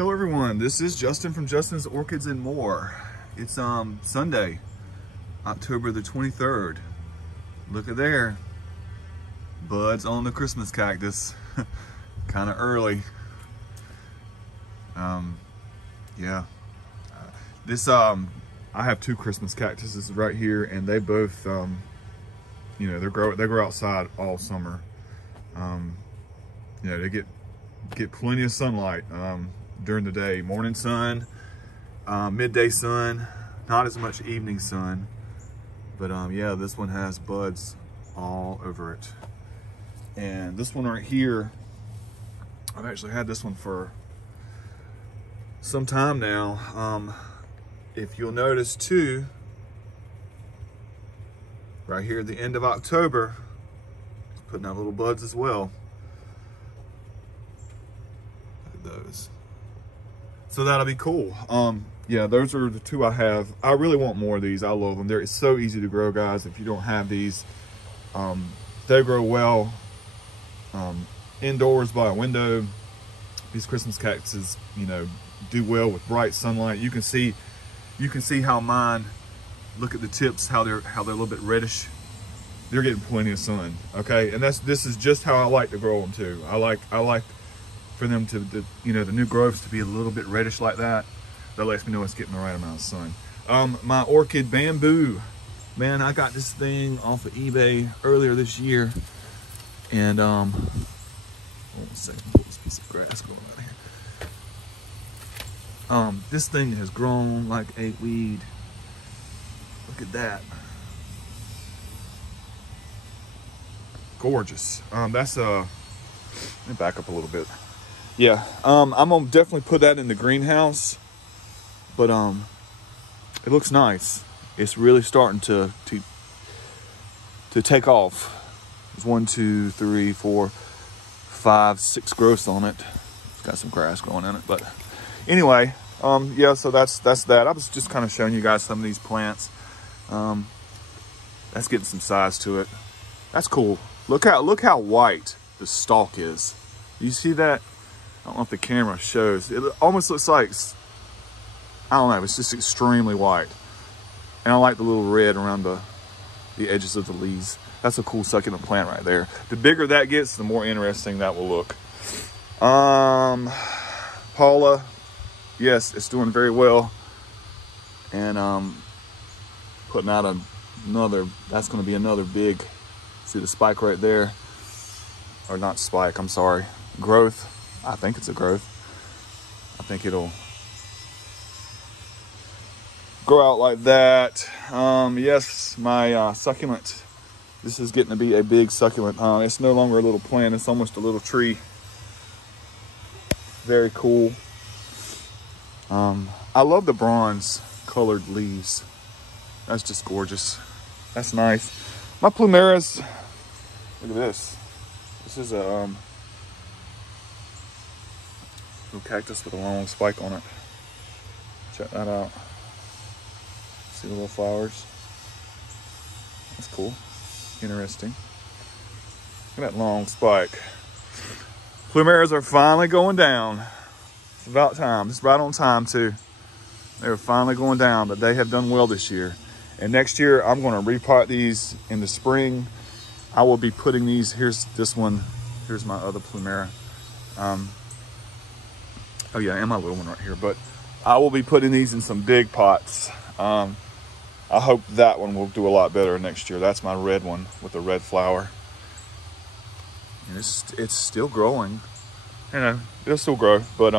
Hello everyone, this is Justin from Justin's Orchids and More. It's Sunday, October the 23rd. Look at there, buds on the Christmas cactus. Kind of early. Yeah. I have two Christmas cactuses right here, and they both, you know, they grow outside all summer. You know, they get plenty of sunlight during the day. Morning sun, midday sun, not as much evening sun. But yeah, this one has buds all over it. And this one right here, I've actually had this one for some time now. If you'll notice too, right here at the end of October, it's putting out little buds as well. Look at those. So that'll be cool. Yeah, those are the two I have. I really want more of these. I love them. It's so easy to grow, guys. If you don't have these, they grow well indoors by a window. These Christmas cactuses, you know, do well with bright sunlight. You can see how mine, look at the tips, how they're a little bit reddish. They're getting plenty of sun, okay? And this is just how I like to grow them too. I like for them to you know, the new growths to be a little bit reddish like that. That lets me know it's getting the right amount of sun. My Orchid Bamboo, man, I got this thing off of eBay earlier this year. And hold on a second, put this piece of grass going on here. This thing has grown like a weed. Look at that. Gorgeous. That's let me back up a little bit. Yeah, I'm gonna definitely put that in the greenhouse, but it looks nice. It's really starting to take off. There's 1, 2, 3, 4, 5, 6 growths on it. It's got some grass growing in it, but anyway, yeah. So that's that. I was just kind of showing you guys some of these plants. That's getting some size to it. That's cool. Look how white the stalk is. You see that? I don't know if the camera shows. It almost looks like, I don't know, it's just extremely white. And I like the little red around the edges of the leaves. That's a cool succulent plant right there. The bigger that gets, the more interesting that will look. Paula, yes, it's doing very well. And putting out another, that's gonna be another big, see the spike right there? Or not spike, I'm sorry, growth. I think it's a growth. I think it'll grow out like that. Yes, my succulent, this is getting to be a big succulent. It's no longer a little plant, it's almost a little tree. Very cool. I love the bronze colored leaves. That's just gorgeous. That's nice. My plumeras, look at this. This is a little cactus with a long spike on it. Check that out. See the little flowers? That's cool. Interesting. Look at that long spike. Plumeras are finally going down. It's about time. It's right on time too. They're finally going down, but they have done well this year. And next year, I'm going to repot these in the spring. I will be putting these, here's this one. Here's my other plumera. Oh yeah, and my little one right here. But I will be putting these in some big pots. I hope that one will do a lot better next year. That's my red one with the red flower. And it's still growing. You know, it'll still grow. But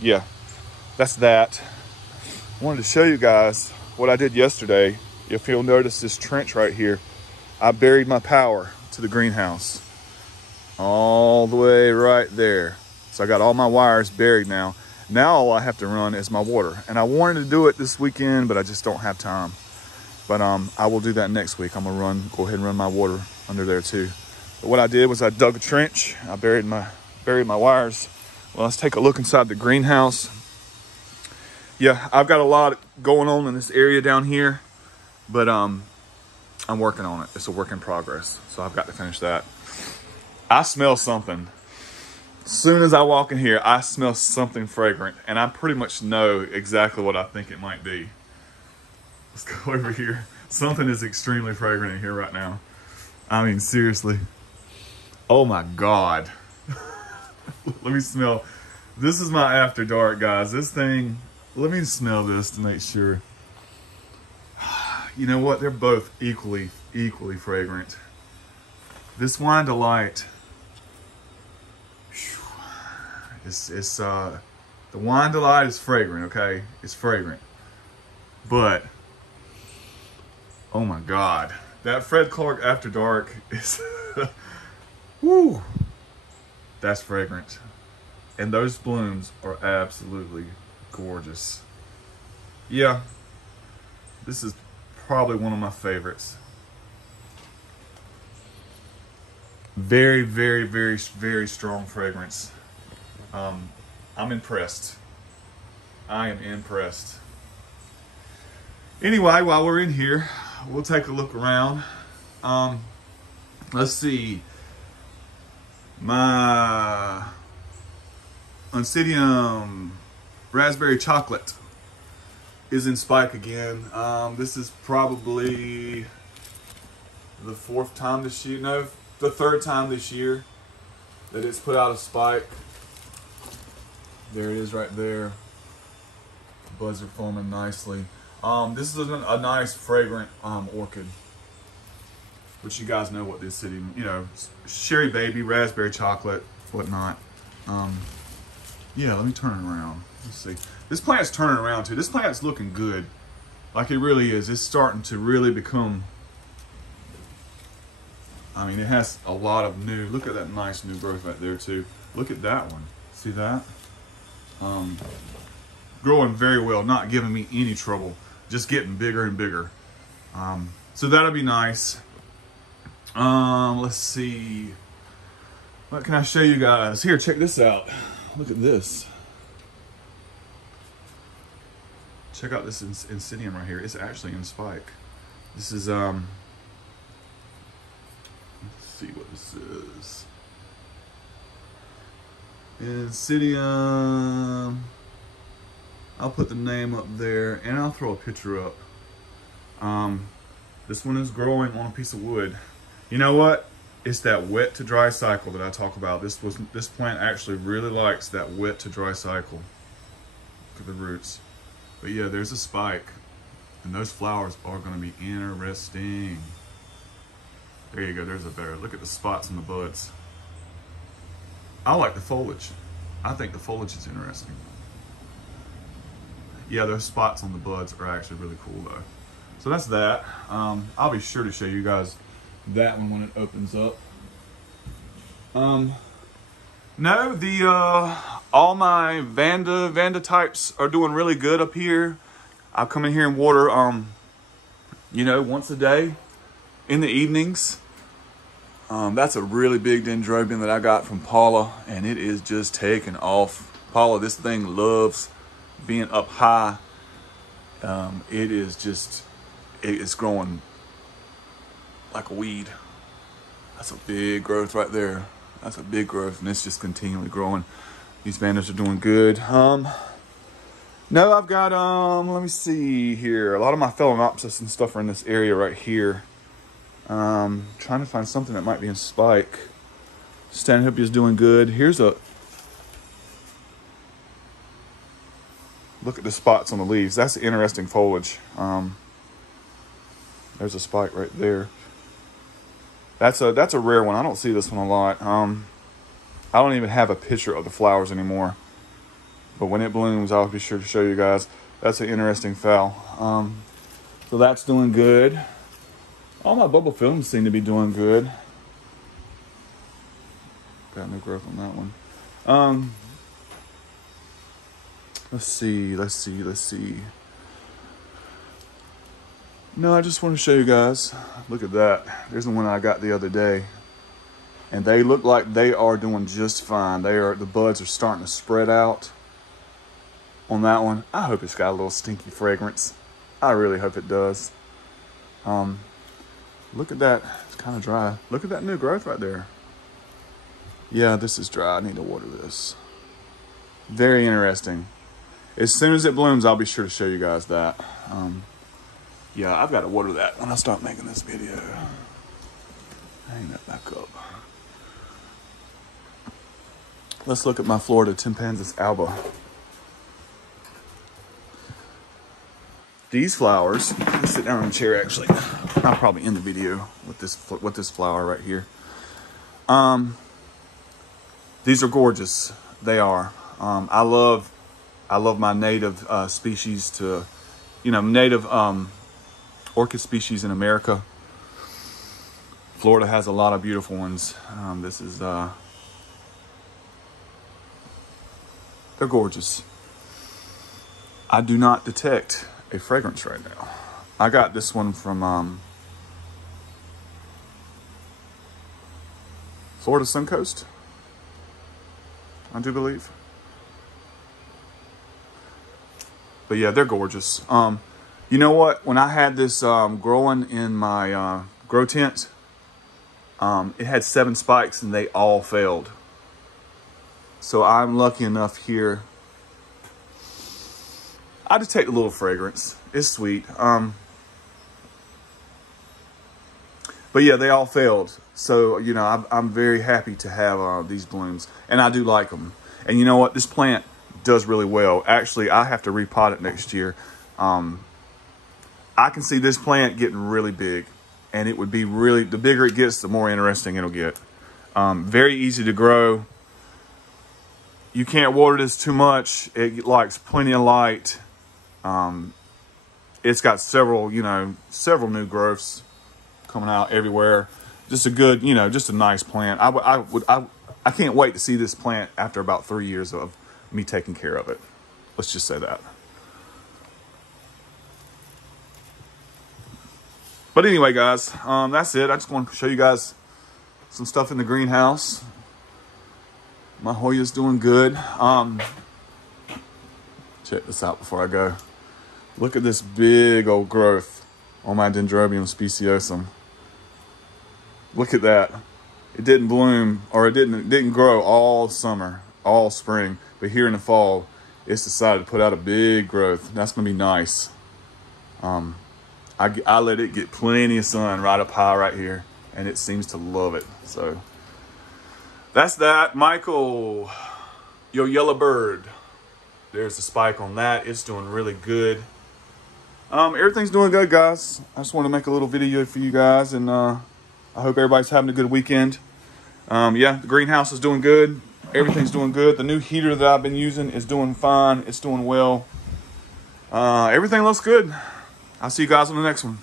yeah, that's that. I wanted to show you guys what I did yesterday. If you'll notice this trench right here, I buried my power to the greenhouse. All the way right there. So I got all my wires buried now. Now all I have to run is my water. And I wanted to do it this weekend, but I just don't have time. But I will do that next week. I'm gonna go ahead and run my water under there too. But what I did was I dug a trench. I buried my wires. Well, let's take a look inside the greenhouse. Yeah, I've got a lot going on in this area down here, but I'm working on it. It's a work in progress. So I've got to finish that. I smell something. As soon as I walk in here, I smell something fragrant, and I pretty much know exactly what I think it might be. Let's go over here. Something is extremely fragrant in here right now. I mean, seriously. Oh my God. Let me smell. This is my after dark, guys. This thing, let me smell this to make sure. You know what? They're both equally fragrant. This Wine Delight, the Wine Delight is fragrant, okay? It's fragrant. But, oh my God. That Fred Clark After Dark is, woo, that's fragrant. And those blooms are absolutely gorgeous. Yeah, this is probably one of my favorites. Very, very, very, very strong fragrance. I'm impressed. I am impressed. Anyway, while we're in here, we'll take a look around. Let's see. My Oncidium Raspberry Chocolate is in spike again. This is probably the fourth time this year. No, the third time this year that it's put out a spike. There it is right there. Buds are forming nicely. This is a nice fragrant orchid, which you guys know what this city, you know, Sherry Baby, Raspberry Chocolate, whatnot. Yeah, let me turn it around. Let's see. This plant's turning around too. This plant's looking good. Like it really is. It's starting to really become, I mean, it has a lot of new, look at that nice new growth right there too. Look at that one. See that? Growing very well, not giving me any trouble. Just getting bigger and bigger. So that'll be nice. Let's see. What can I show you guys? Here, check this out. Look at this. Check out this Oncidium right here. It's actually in spike. This is, let's see what this is. Oncidium. I'll put the name up there and I'll throw a picture up. This one is growing on a piece of wood. You know what? It's that wet to dry cycle that I talk about. This plant actually really likes that wet to dry cycle. Look at the roots. But yeah, there's a spike. And those flowers are going to be interesting. There you go. There's a better. Look at the spots on the buds. I like the foliage. I think the foliage is interesting. Yeah, those spots on the buds are actually really cool though. So that's that. I'll be sure to show you guys that one when it opens up. No, all my Vanda types are doing really good up here. I'll come in here and water, you know, once a day in the evenings. That's a really big dendrobium that I got from Paula, and it is just taking off. Paula, this thing loves being up high. It is just, it's growing like a weed. That's a big growth right there. That's a big growth, and it's just continually growing. These Vandas are doing good. No, I've got, let me see here. A lot of my Phalaenopsis and stuff are in this area right here. Trying to find something that might be in spike. Stanhope is doing good. Here's a, look at the spots on the leaves. That's interesting foliage. There's a spike right there. That's a rare one. I don't see this one a lot. I don't even have a picture of the flowers anymore. But when it blooms, I'll be sure to show you guys. That's an interesting phal. So that's doing good. All my bubble films seem to be doing good. Got no growth on that one. Let's see. No, I just want to show you guys. Look at that. There's the one I got the other day. And they look like they are doing just fine. The buds are starting to spread out on that one. I hope it's got a little stinky fragrance. I really hope it does. Look at that. It's kind of dry. Look at that new growth right there. Yeah, this is dry. I need to water this. Very interesting. As soon as it blooms, I'll be sure to show you guys that. Yeah, I've got to water that when I start making this video. Hang that back up. Let's look at my Florida Timpansis alba. These flowers, let's sit down on a chair actually. I'll probably end the video with this flower right here. These are gorgeous. They are. I love my native species to, native orchid species in America. Florida has a lot of beautiful ones. This is, they're gorgeous. I do not detect a fragrance right now. I got this one from Florida Suncoast, I do believe. But yeah, they're gorgeous. You know what? When I had this growing in my grow tent, it had 7 spikes and they all failed. So I'm lucky enough here. I detect a little fragrance. It's sweet. But yeah, they all failed. So, I'm very happy to have these blooms. And I do like them. And you know what? This plant does really well. Actually, I have to repot it next year. I can see this plant getting really big. And it would be really, the bigger it gets, the more interesting it'll get. Very easy to grow. You can't water this too much. It likes plenty of light. It's got several new growths coming out everywhere. Just a good, just a nice plant. I can't wait to see this plant after about 3 years of me taking care of it. Let's just say that. But anyway, guys, that's it. I just want to show you guys some stuff in the greenhouse. My Hoya's doing good. Check this out before I go. Look at this big old growth on my Dendrobium speciosum. Look at that. It didn't bloom, or it didn't grow all summer, all spring, but here in the fall, it's decided to put out a big growth. That's gonna be nice. I let it get plenty of sun right up high right here, and it seems to love it. So that's that. Michael, your yellow bird. There's the spike on that. It's doing really good. Everything's doing good, guys. I just want to make a little video for you guys, and I hope everybody's having a good weekend. Yeah, the greenhouse is doing good. Everything's doing good. The new heater that I've been using is doing fine. It's doing well. Everything looks good. I'll see you guys on the next one.